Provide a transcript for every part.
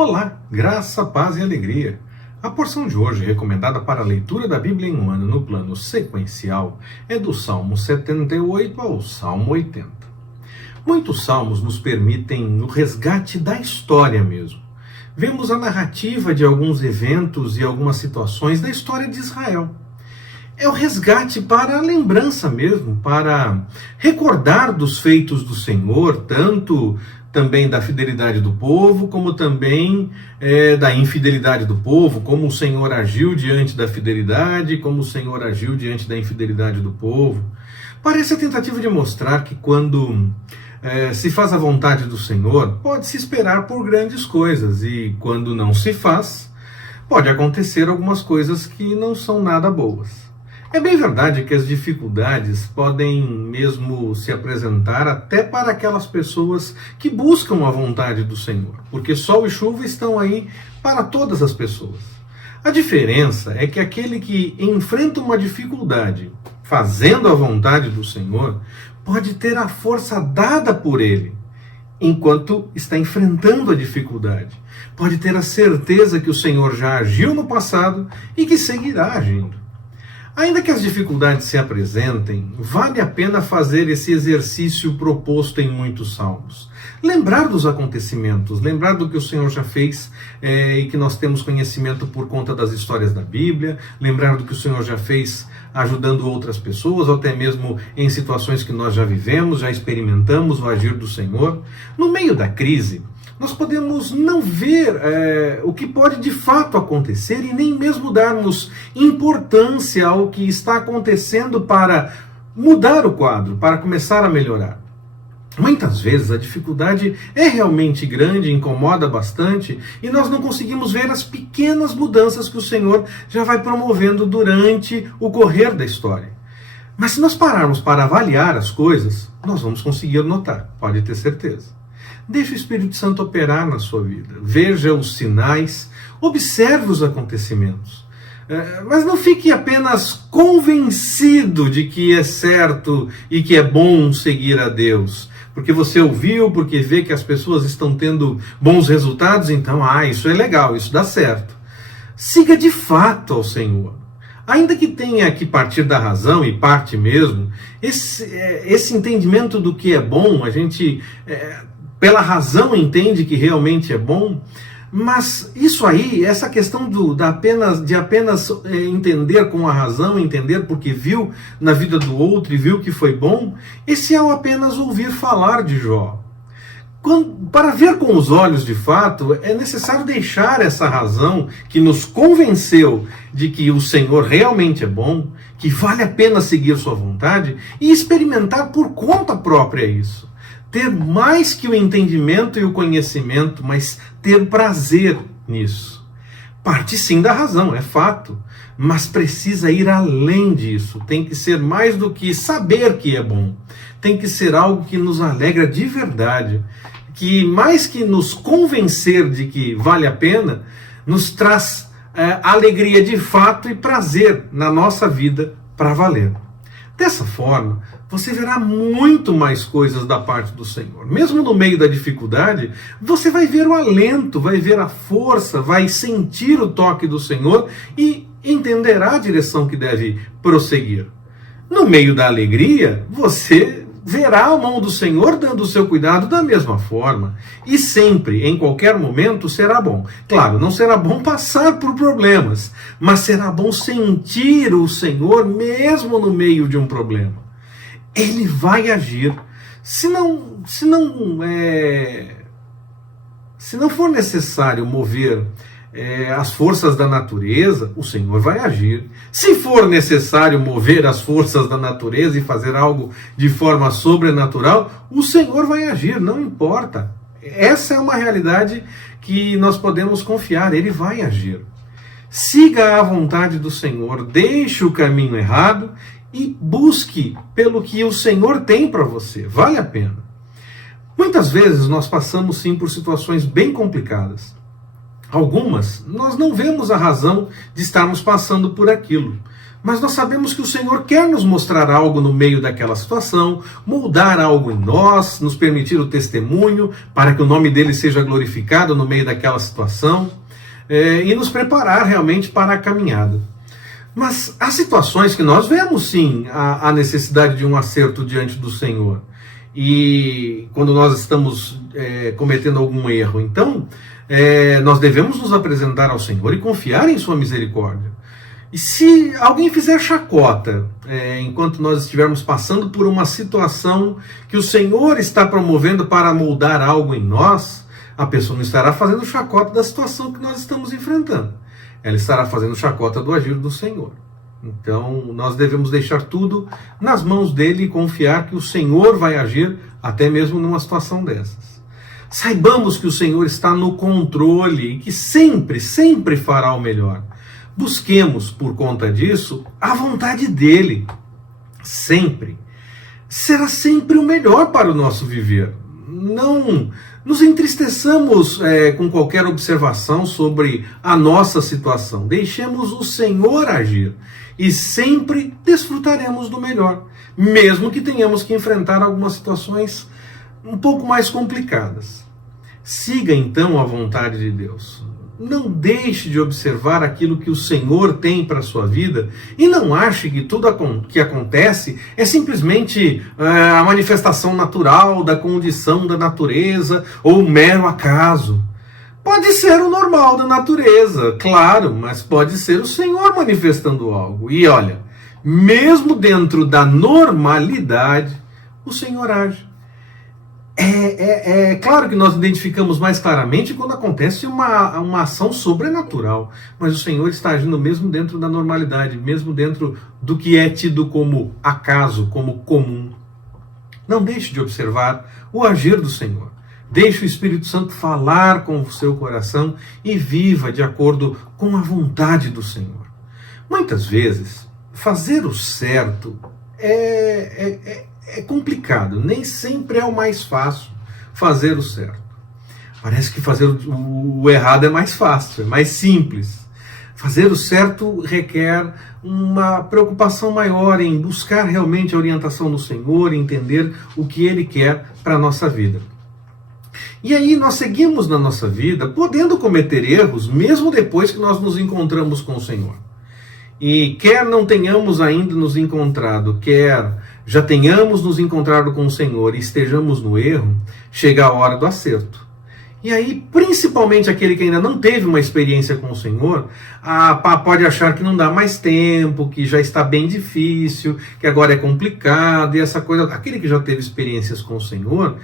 Olá, graça, paz e alegria. A porção de hoje, recomendada para a leitura da Bíblia em um ano no plano sequencial, é do Salmo 78 ao Salmo 80. Muitos salmos nos permitem o resgate da história mesmo. Vemos a narrativa de alguns eventos e algumas situações da história de Israel. É o resgate para a lembrança mesmo, para recordar dos feitos do Senhor, tanto também da fidelidade do povo, como também da infidelidade do povo, como o Senhor agiu diante da fidelidade, como o Senhor agiu diante da infidelidade do povo. Parece a tentativa de mostrar que quando se faz a vontade do Senhor, pode-se esperar por grandes coisas, e quando não se faz, pode acontecer algumas coisas que não são nada boas. É bem verdade que as dificuldades podem mesmo se apresentar até para aquelas pessoas que buscam a vontade do Senhor, porque sol e chuva estão aí para todas as pessoas. A diferença é que aquele que enfrenta uma dificuldade fazendo a vontade do Senhor pode ter a força dada por Ele, enquanto está enfrentando a dificuldade. Pode ter a certeza que o Senhor já agiu no passado e que seguirá agindo. Ainda que as dificuldades se apresentem, vale a pena fazer esse exercício proposto em muitos salmos. Lembrar dos acontecimentos, lembrar do que o Senhor já fez e que nós temos conhecimento por conta das histórias da Bíblia, lembrar do que o Senhor já fez ajudando outras pessoas, ou até mesmo em situações que nós já vivemos, já experimentamos o agir do Senhor. No meio da crise, nós podemos não ver o que pode de fato acontecer e nem mesmo darmos importância ao que está acontecendo para mudar o quadro, para começar a melhorar. Muitas vezes a dificuldade é realmente grande, incomoda bastante, e nós não conseguimos ver as pequenas mudanças que o Senhor já vai promovendo durante o correr da história. Mas se nós pararmos para avaliar as coisas, nós vamos conseguir notar, pode ter certeza. Deixe o Espírito Santo operar na sua vida. Veja os sinais, observe os acontecimentos. Mas não fique apenas convencido de que é certo e que é bom seguir a Deus. Porque você ouviu, porque vê que as pessoas estão tendo bons resultados, então, isso é legal, isso dá certo. Siga de fato ao Senhor. Ainda que tenha que partir da razão, e parte mesmo, esse entendimento do que é bom, a gente pela razão entende que realmente é bom, mas isso aí, essa questão de apenas entender com a razão, entender porque viu na vida do outro e viu que foi bom, esse é o apenas ouvir falar de Jó. Para ver com os olhos de fato, é necessário deixar essa razão que nos convenceu de que o Senhor realmente é bom, que vale a pena seguir sua vontade, e experimentar por conta própria isso. Ter mais que o entendimento e o conhecimento, mas ter prazer nisso. Parte sim da razão, é fato, mas precisa ir além disso. Tem que ser mais do que saber que é bom. Tem que ser algo que nos alegra de verdade, que mais que nos convencer de que vale a pena, nos traz alegria de fato e prazer na nossa vida para valer. Dessa forma, você verá muito mais coisas da parte do Senhor. Mesmo no meio da dificuldade, você vai ver o alento, vai ver a força, vai sentir o toque do Senhor e entenderá a direção que deve prosseguir. No meio da alegria, você verá a mão do Senhor dando o seu cuidado da mesma forma. E sempre, em qualquer momento, será bom. Claro, não será bom passar por problemas, mas será bom sentir o Senhor mesmo no meio de um problema. Ele vai agir. Se não for necessário mover as forças da natureza, o Senhor vai agir. Se for necessário mover as forças da natureza e fazer algo de forma sobrenatural, o Senhor vai agir, não importa. Essa é uma realidade que nós podemos confiar, Ele vai agir. Siga a vontade do Senhor, deixe o caminho errado e busque pelo que o Senhor tem para você. Vale a pena. Muitas vezes nós passamos sim por situações bem complicadas. Algumas, nós não vemos a razão de estarmos passando por aquilo. Mas nós sabemos que o Senhor quer nos mostrar algo no meio daquela situação, moldar algo em nós, nos permitir o testemunho para que o nome dele seja glorificado no meio daquela situação, e nos preparar realmente para a caminhada. Mas há situações que nós vemos sim a necessidade de um acerto diante do Senhor. E quando nós estamos cometendo algum erro, então nós devemos nos apresentar ao Senhor e confiar em sua misericórdia. E se alguém fizer chacota, enquanto nós estivermos passando por uma situação que o Senhor está promovendo para moldar algo em nós, a pessoa não estará fazendo chacota da situação que nós estamos enfrentando. Ela estará fazendo chacota do agir do Senhor. Então, nós devemos deixar tudo nas mãos dele e confiar que o Senhor vai agir até mesmo numa situação dessas. Saibamos que o Senhor está no controle e que sempre, sempre fará o melhor. Busquemos, por conta disso, a vontade dele. Sempre. Será sempre o melhor para o nosso viver. Não nos entristeçamos com qualquer observação sobre a nossa situação. Deixemos o Senhor agir e sempre desfrutaremos do melhor, mesmo que tenhamos que enfrentar algumas situações um pouco mais complicadas. Siga então a vontade de Deus. Não deixe de observar aquilo que o Senhor tem para a sua vida e não ache que tudo que acontece é simplesmente a manifestação natural da condição da natureza ou um mero acaso. Pode ser o normal da natureza, claro, mas pode ser o Senhor manifestando algo. E olha, mesmo dentro da normalidade, o Senhor age. É claro que nós identificamos mais claramente quando acontece uma ação sobrenatural, mas o Senhor está agindo mesmo dentro da normalidade, mesmo dentro do que é tido como acaso, como comum. Não deixe de observar o agir do Senhor. Deixe o Espírito Santo falar com o seu coração e viva de acordo com a vontade do Senhor. Muitas vezes, fazer o certo é complicado, nem sempre é o mais fácil fazer o certo. Parece que fazer o errado é mais fácil, é mais simples. Fazer o certo requer uma preocupação maior em buscar realmente a orientação do Senhor, entender o que Ele quer para a nossa vida. E aí nós seguimos na nossa vida podendo cometer erros, mesmo depois que nós nos encontramos com o Senhor. E quer não tenhamos ainda nos encontrado, quer já tenhamos nos encontrado com o Senhor e estejamos no erro, chega a hora do acerto. E aí, principalmente aquele que ainda não teve uma experiência com o Senhor, pode achar que não dá mais tempo, que já está bem difícil, que agora é complicado, e essa coisa. Aquele que já teve experiências com o Senhor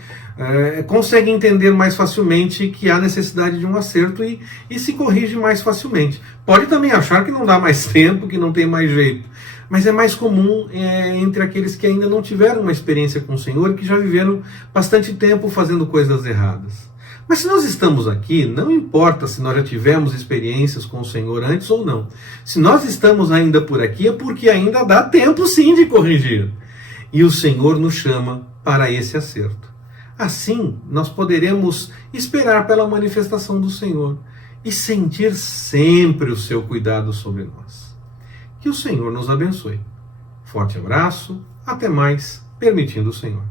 consegue entender mais facilmente que há necessidade de um acerto e se corrige mais facilmente. Pode também achar que não dá mais tempo, que não tem mais jeito, mas é mais comum entre aqueles que ainda não tiveram uma experiência com o Senhor e que já viveram bastante tempo fazendo coisas erradas. Mas se nós estamos aqui, não importa se nós já tivemos experiências com o Senhor antes ou não. Se nós estamos ainda por aqui, é porque ainda dá tempo sim de corrigir. E o Senhor nos chama para esse acerto. Assim, nós poderemos esperar pela manifestação do Senhor e sentir sempre o seu cuidado sobre nós. Que o Senhor nos abençoe. Forte abraço, até mais, permitindo o Senhor.